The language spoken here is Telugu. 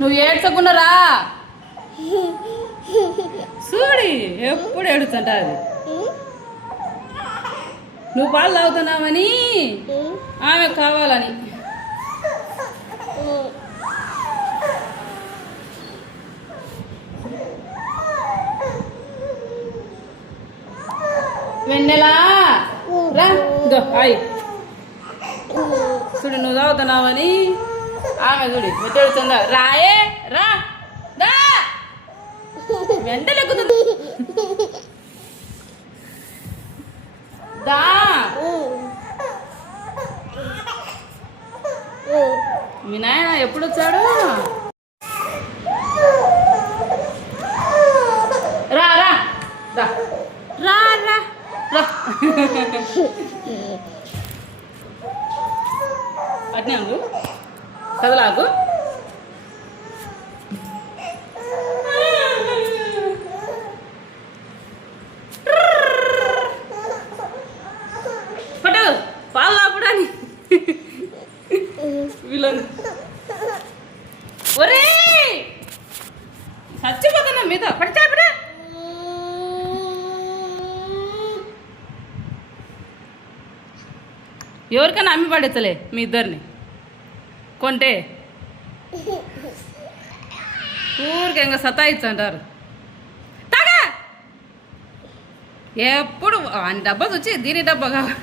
నువ్వు ఏడ్చకుండా రా. చూడి ఎప్పుడు ఏడుస్తుంటా అది. నువ్వు పాలు తాగుతున్నావని ఆమె కావాలని. వెన్నెలా రా హాయ్. చూడు నువ్వు తాగుతున్నావని ఆమె చూడి ఎత్తేడుతుందా. రాయే రా దా వెంటలెక్కుతుంది దా. మీ నాయన ఎప్పుడు వచ్చాడు? రా రా రా రా రా రా. అట్నే ఉండు కదలాగు. పట్టు పాలు లాపడాని వీళ్ళని. ఒరే చచ్చిపోతున్నా మీద పడితే ఎవరికైనా అమ్మి పడేస్తలే మీ ఇద్దరిని కొంటే. ఊరికే ఇంకా సతాయిచ్చంటారు. తాగా ఎప్పుడు డబ్బా వచ్చి దీని డబ్బా కావాలి.